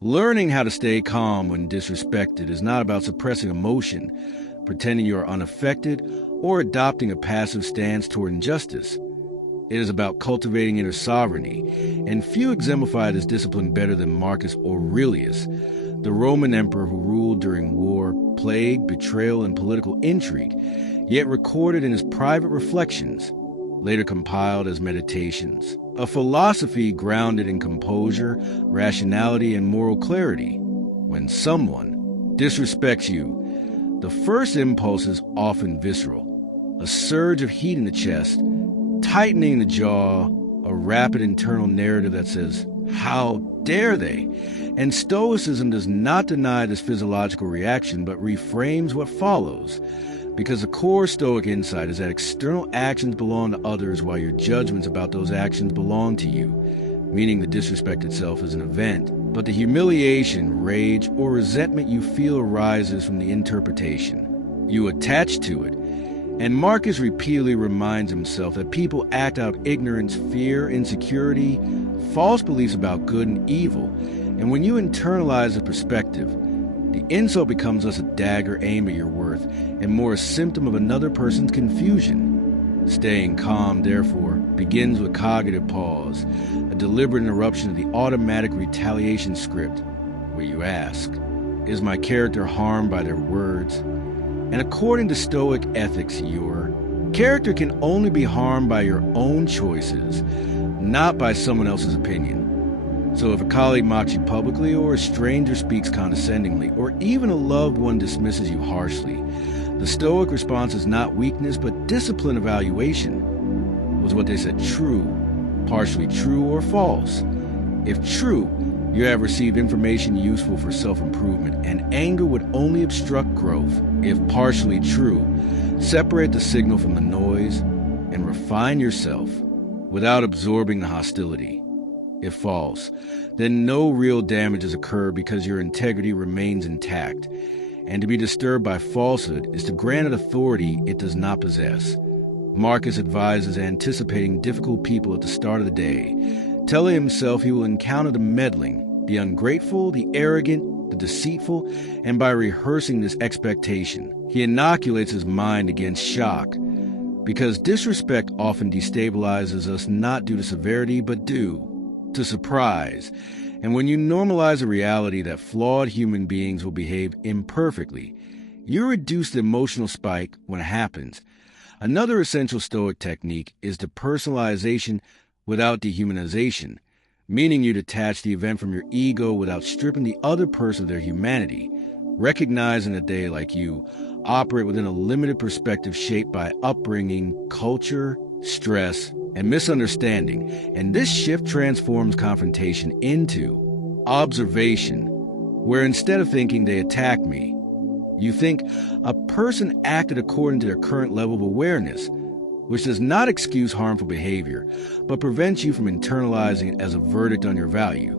Learning how to stay calm when disrespected is not about suppressing emotion, pretending you are unaffected, or adopting a passive stance toward injustice. It is about cultivating inner sovereignty, and few exemplify this discipline better than Marcus Aurelius, the Roman emperor who ruled during war, plague, betrayal, and political intrigue, yet recorded in his private reflections, later compiled as meditations, a philosophy grounded in composure, rationality, and moral clarity. When someone disrespects you, the first impulse is often visceral, a surge of heat in the chest, tightening the jaw, a rapid internal narrative that says, "How dare they?" And Stoicism does not deny this physiological reaction, but reframes what follows, because the core Stoic insight is that external actions belong to others while your judgments about those actions belong to you, meaning the disrespect itself is an event, but the humiliation, rage, or resentment you feel arises from the interpretation you attach to it. And Marcus repeatedly reminds himself that people act out of ignorance, fear, insecurity, false beliefs about good and evil, and when you internalize the perspective, the insult becomes less a dagger aimed at your worth and more a symptom of another person's confusion. Staying calm, therefore, begins with cognitive pause, a deliberate interruption of the automatic retaliation script, where you ask, is my character harmed by their words? And according to Stoic ethics, your character can only be harmed by your own choices, not by someone else's opinion. So if a colleague mocks you publicly, or a stranger speaks condescendingly, or even a loved one dismisses you harshly, the Stoic response is not weakness, but discipline evaluation. Was what they said true, partially true, or false? If true, you have received information useful for self-improvement, and anger would only obstruct growth. If partially true, separate the signal from the noise and refine yourself without absorbing the hostility. If false, then no real damage has occurred because your integrity remains intact, and to be disturbed by falsehood is to grant it authority it does not possess. Marcus advises anticipating difficult people at the start of the day, telling himself he will encounter the meddling, the ungrateful, the arrogant, the deceitful, and by rehearsing this expectation, he inoculates his mind against shock, because disrespect often destabilizes us not due to severity, but due to surprise. And when you normalize the reality that flawed human beings will behave imperfectly, you reduce the emotional spike when it happens. Another essential Stoic technique is depersonalization without dehumanization, meaning you detach the event from your ego without stripping the other person of their humanity, recognizing that they, like you, operate within a limited perspective shaped by upbringing, culture, stress, and misunderstanding. And this shift transforms confrontation into observation, where instead of thinking they attacked me, you think a person acted according to their current level of awareness, which does not excuse harmful behavior, but prevents you from internalizing it as a verdict on your value.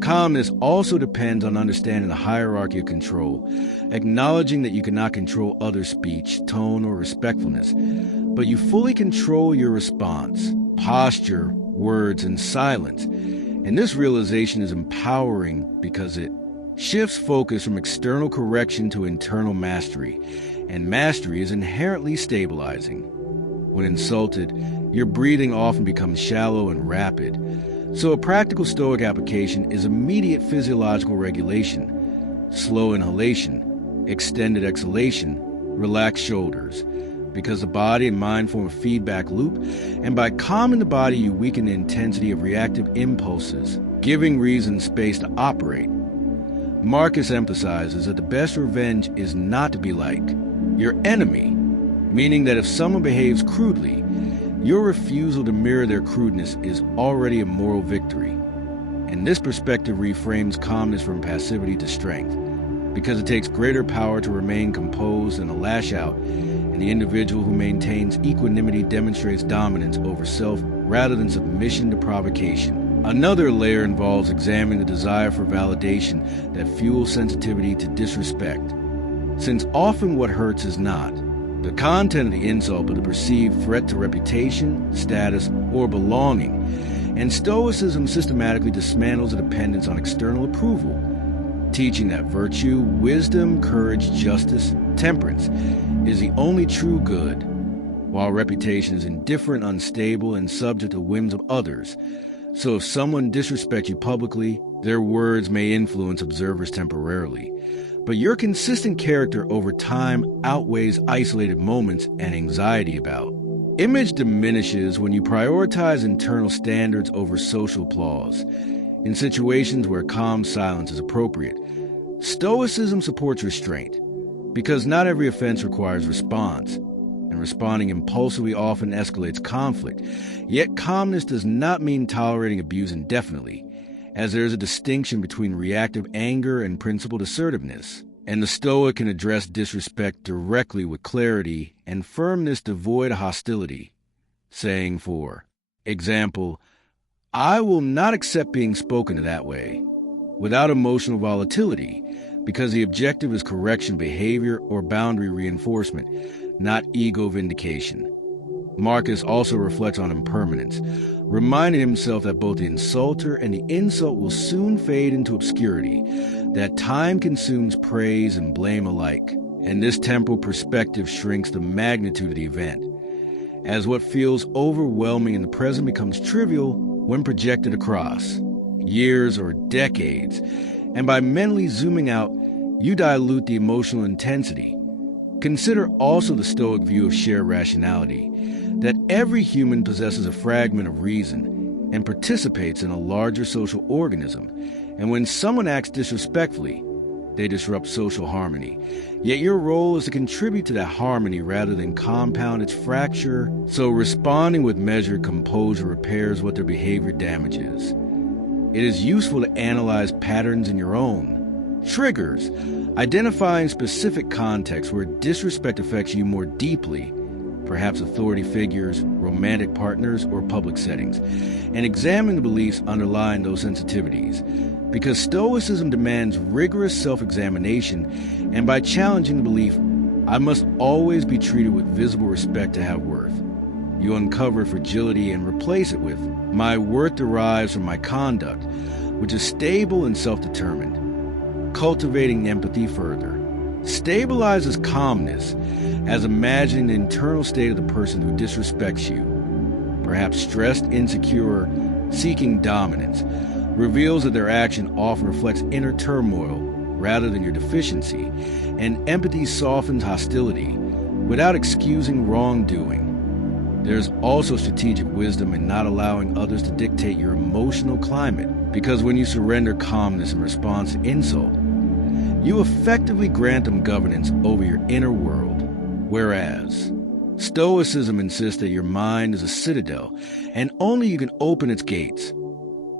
Calmness also depends on understanding the hierarchy of control, acknowledging that you cannot control others' speech, tone, or respectfulness, but you fully control your response, posture, words, and silence. And this realization is empowering because it shifts focus from external correction to internal mastery, and mastery is inherently stabilizing. When insulted, your breathing often becomes shallow and rapid. So a practical Stoic application is immediate physiological regulation, slow inhalation, extended exhalation, relaxed shoulders, because the body and mind form a feedback loop, and by calming the body you weaken the intensity of reactive impulses, giving reason space to operate. Marcus emphasizes that the best revenge is not to be like your enemy, meaning that if someone behaves crudely, your refusal to mirror their crudeness is already a moral victory. And this perspective reframes calmness from passivity to strength, because it takes greater power to remain composed than to lash out, and the individual who maintains equanimity demonstrates dominance over self rather than submission to provocation. Another layer involves examining the desire for validation that fuels sensitivity to disrespect, since often what hurts is not the content of the insult, but the perceived threat to reputation, status, or belonging. And Stoicism systematically dismantles the dependence on external approval, teaching that virtue, wisdom, courage, justice, temperance is the only true good, while reputation is indifferent, unstable, and subject to whims of others. So if someone disrespects you publicly, their words may influence observers temporarily, but your consistent character over time outweighs isolated moments and anxiety about. Image diminishes when you prioritize internal standards over social applause. In situations where calm silence is appropriate, Stoicism supports restraint, because not every offense requires response, and responding impulsively often escalates conflict. Yet calmness does not mean tolerating abuse indefinitely, as there is a distinction between reactive anger and principled assertiveness. And the Stoic can address disrespect directly with clarity and firmness devoid of hostility, saying, for example, I will not accept being spoken to that way, without emotional volatility, because the objective is correction behavior or boundary reinforcement, not ego vindication. Marcus also reflects on impermanence, reminding himself that both the insulter and the insult will soon fade into obscurity, that time consumes praise and blame alike, and this temporal perspective shrinks the magnitude of the event, as what feels overwhelming in the present becomes trivial when projected across years or decades, and by mentally zooming out, you dilute the emotional intensity. Consider also the Stoic view of shared rationality, that every human possesses a fragment of reason and participates in a larger social organism, and when someone acts disrespectfully, they disrupt social harmony. Yet your role is to contribute to that harmony rather than compound its fracture, so responding with measured composure repairs what their behavior damages. It is useful to analyze patterns in your own triggers, identifying specific contexts where disrespect affects you more deeply, perhaps authority figures, romantic partners, or public settings, and examine the beliefs underlying those sensitivities. Because Stoicism demands rigorous self-examination, and by challenging the belief, I must always be treated with visible respect to have worth, you uncover fragility and replace it with, my worth derives from my conduct, which is stable and self-determined. Cultivating empathy further stabilizes calmness, as imagining the internal state of the person who disrespects you, perhaps stressed, insecure, seeking dominance, reveals that their action often reflects inner turmoil rather than your deficiency, and empathy softens hostility without excusing wrongdoing. There's also strategic wisdom in not allowing others to dictate your emotional climate, because when you surrender calmness in response to insult, you effectively grant them governance over your inner world. Whereas Stoicism insists that your mind is a citadel, and only you can open its gates.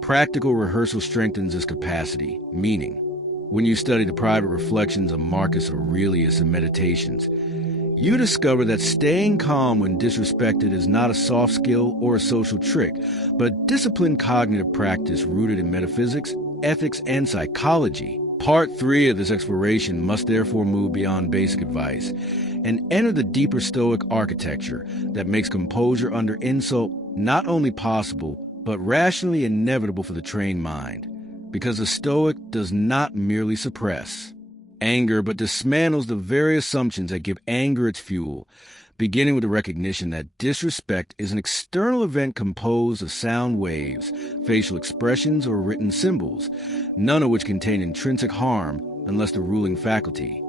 Practical rehearsal strengthens this capacity, meaning, when you study the private reflections of Marcus Aurelius in Meditations, you discover that staying calm when disrespected is not a soft skill or a social trick, but disciplined cognitive practice rooted in metaphysics, ethics, and psychology. Part 3 of this exploration must therefore move beyond basic advice and enter the deeper Stoic architecture that makes composure under insult not only possible, but rationally inevitable for the trained mind, because the Stoic does not merely suppress anger, but dismantles the very assumptions that give anger its fuel, beginning with the recognition that disrespect is an external event composed of sound waves, facial expressions, or written symbols, none of which contain intrinsic harm unless the ruling faculty,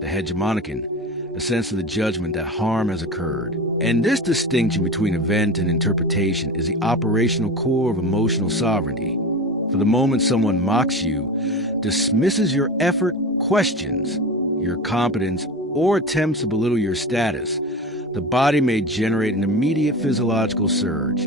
the hegemonikon, assents to the judgment that harm has occurred. And this distinction between event and interpretation is the operational core of emotional sovereignty. For the moment someone mocks you, dismisses your effort, questions your competence, or attempts to belittle your status, the body may generate an immediate physiological surge,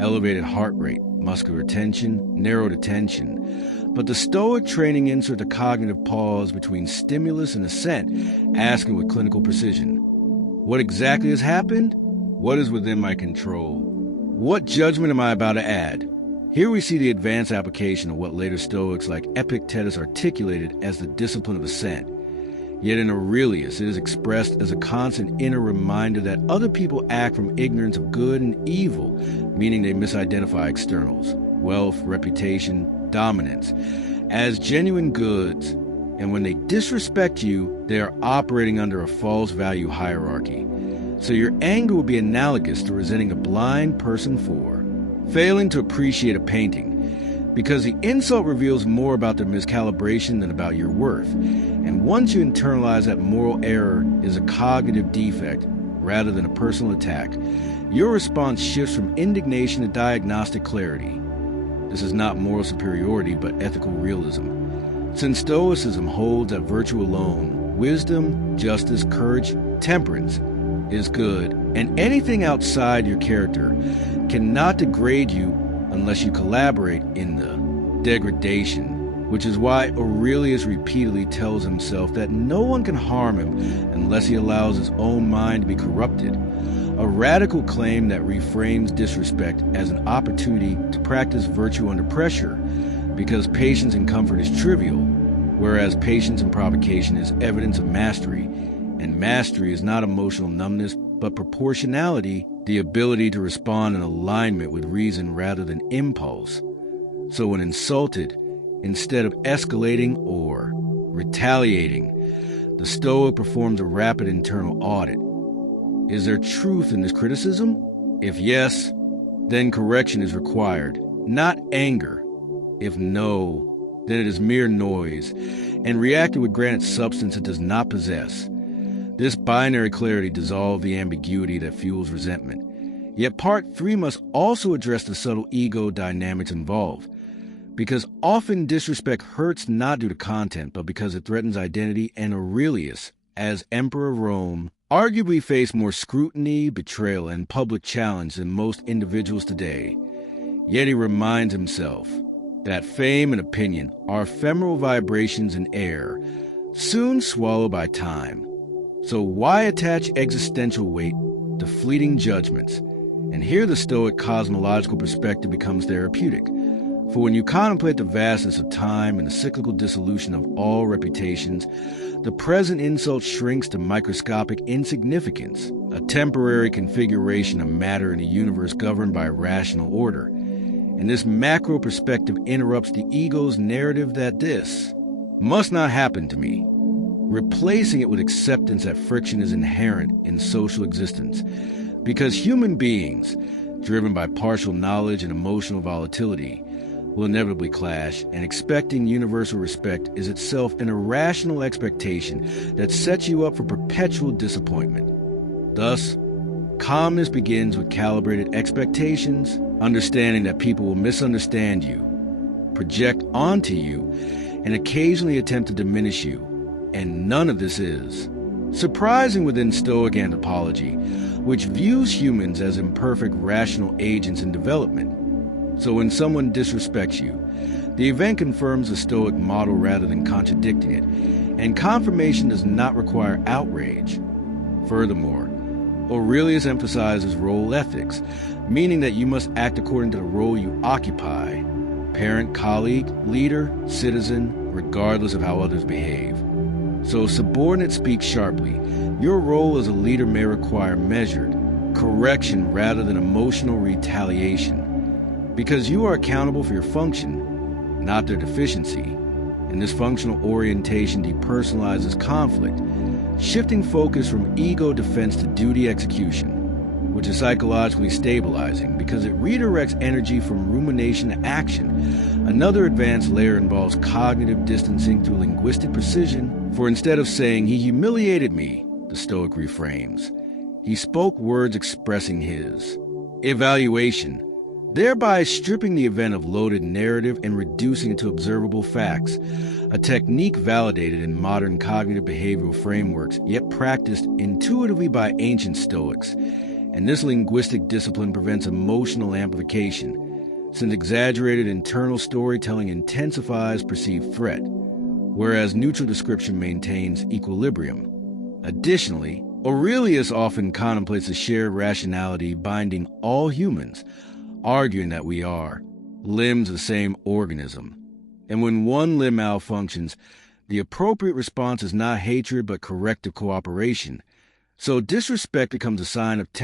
elevated heart rate, muscular tension, narrowed attention. But the Stoic training inserts a cognitive pause between stimulus and assent, asking with clinical precision, what exactly has happened? What is within my control? What judgment am I about to add? Here we see the advanced application of what later Stoics like Epictetus articulated as the discipline of assent. Yet in Aurelius, it is expressed as a constant inner reminder that other people act from ignorance of good and evil, meaning they misidentify externals, wealth, reputation, dominance, as genuine goods. And when they disrespect you, they are operating under a false value hierarchy. So your anger will be analogous to resenting a blind person for failing to appreciate a painting, because the insult reveals more about their miscalibration than about your worth. And once you internalize that moral error is a cognitive defect rather than a personal attack, your response shifts from indignation to diagnostic clarity. This is not moral superiority, but ethical realism. Since Stoicism holds that virtue alone, wisdom, justice, courage, temperance, is good, and anything outside your character cannot degrade you unless you collaborate in the degradation, which is why Aurelius repeatedly tells himself that no one can harm him unless he allows his own mind to be corrupted, a radical claim that reframes disrespect as an opportunity to practice virtue under pressure, because patience and comfort is trivial, whereas patience and provocation is evidence of mastery. And mastery is not emotional numbness, but proportionality, the ability to respond in alignment with reason rather than impulse. So when insulted, instead of escalating or retaliating, the Stoic performs a rapid internal audit. Is there truth in this criticism? If yes, then correction is required, not anger. If no, then it is mere noise, and reacted with granted substance it does not possess. This binary clarity dissolves the ambiguity that fuels resentment. Yet Part 3 must also address the subtle ego dynamics involved, because often disrespect hurts not due to content, but because it threatens identity, and Aurelius, as Emperor of Rome, arguably faced more scrutiny, betrayal, and public challenge than most individuals today. Yet he reminds himself that fame and opinion are ephemeral vibrations in air, soon swallowed by time. So why attach existential weight to fleeting judgments? And here the Stoic cosmological perspective becomes therapeutic. For when you contemplate the vastness of time and the cyclical dissolution of all reputations, the present insult shrinks to microscopic insignificance, a temporary configuration of matter in a universe governed by rational order. And this macro perspective interrupts the ego's narrative that this must not happen to me, replacing it with acceptance that friction is inherent in social existence. Because human beings, driven by partial knowledge and emotional volatility, will inevitably clash, and expecting universal respect is itself an irrational expectation that sets you up for perpetual disappointment. Thus, calmness begins with calibrated expectations, understanding that people will misunderstand you, project onto you, and occasionally attempt to diminish you, and none of this is surprising within Stoic anthropology, which views humans as imperfect rational agents in development. So when someone disrespects you, the event confirms the Stoic model rather than contradicting it, and confirmation does not require outrage. Furthermore, Aurelius emphasizes role ethics, meaning that you must act according to the role you occupy: parent, colleague, leader, citizen, regardless of how others behave. So subordinates speak sharply. Your role as a leader may require measured correction rather than emotional retaliation, because you are accountable for your function, not their deficiency. And this functional orientation depersonalizes conflict, shifting focus from ego defense to duty execution, which is psychologically stabilizing because it redirects energy from rumination to action. Another advanced layer involves cognitive distancing through linguistic precision, for instead of saying, "He humiliated me," the Stoic reframes, "He spoke words expressing his evaluation," thereby stripping the event of loaded narrative and reducing it to observable facts, a technique validated in modern cognitive behavioral frameworks, yet practiced intuitively by ancient Stoics. And this linguistic discipline prevents emotional amplification, since exaggerated internal storytelling intensifies perceived threat, whereas neutral description maintains equilibrium. Additionally, Aurelius often contemplates the shared rationality binding all humans, arguing that we are limbs of the same organism, and when one limb malfunctions, The appropriate response is not hatred but corrective cooperation. So disrespect becomes a sign of temper.